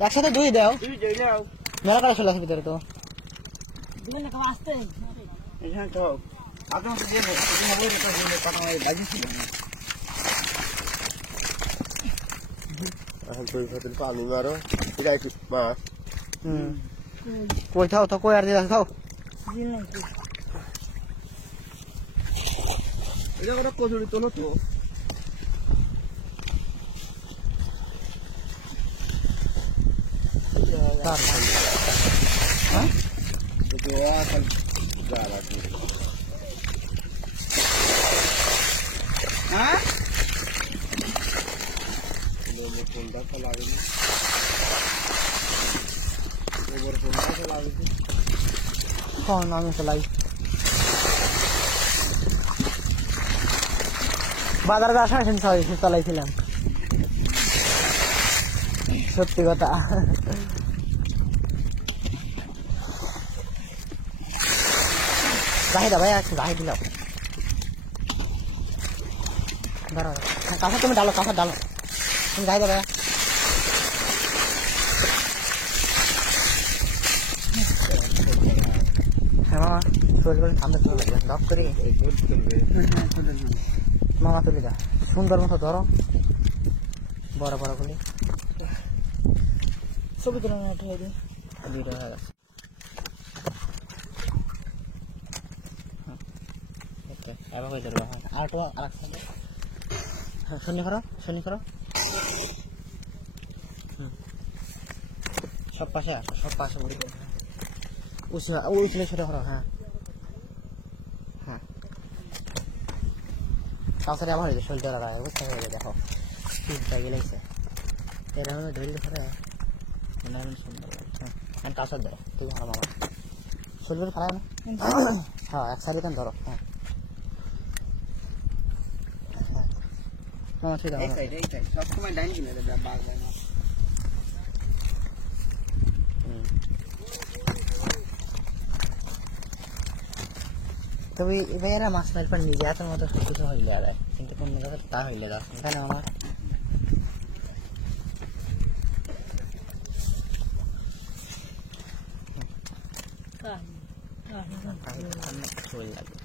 একসাথে দুই দাও মেলা করে চলে আসে ভিতরে তো পানি মারো মাছ কই থাও তো কই আর দিয়ে খাও এটা ওরা কচুরি তোলো তো कौन আমি চলাই বাজারে আসা চালাইছিলাম সত্যি কথা রাহি দা ভাই একটু রাহি দিলাম দাঁড়াও কাঁচা তুমি ডালো কাঁচা ডালো তুমি রাহি দা ভাই হ্যাঁ মামা চলে গেলে ঠান্ডা চলে লাগবে ডক করে মামা চলে যা সুন্দর মতো ধরো বড় বড় করে ছবি তুলে না উঠে দিই দুইটা হয়ে গেছে ওকে এবার হয়ে যাবে আর তো আর শনি করো সব পাশে আসো সব পাশে বড়ি ওই ছেলে ছোট করো হ্যাঁ হ্যাঁ তাছাড়া আবার হয়েছে শরীরটা লাগায় বুঝতে হয়ে দেখো তিনটা গেলেছে এরকম ধরলে পরে সুন্দর লাগছে হ্যাঁ কাঁচার ধরো তুই ভালো মামা শরীর খারাপ না হ্যাঁ এক সাইডে তো ধরো হ্যাঁ মামা ঠিক আছে সবসময় ডাইনি কিনে দেবে বাঘ যায় না তবে এরা মাছ মাইল পর নিজে হাতের মতো সব কিছু হইলে আর কিন্তু কোন জায়গায় তা হইলে দাও কেন আমার লাগে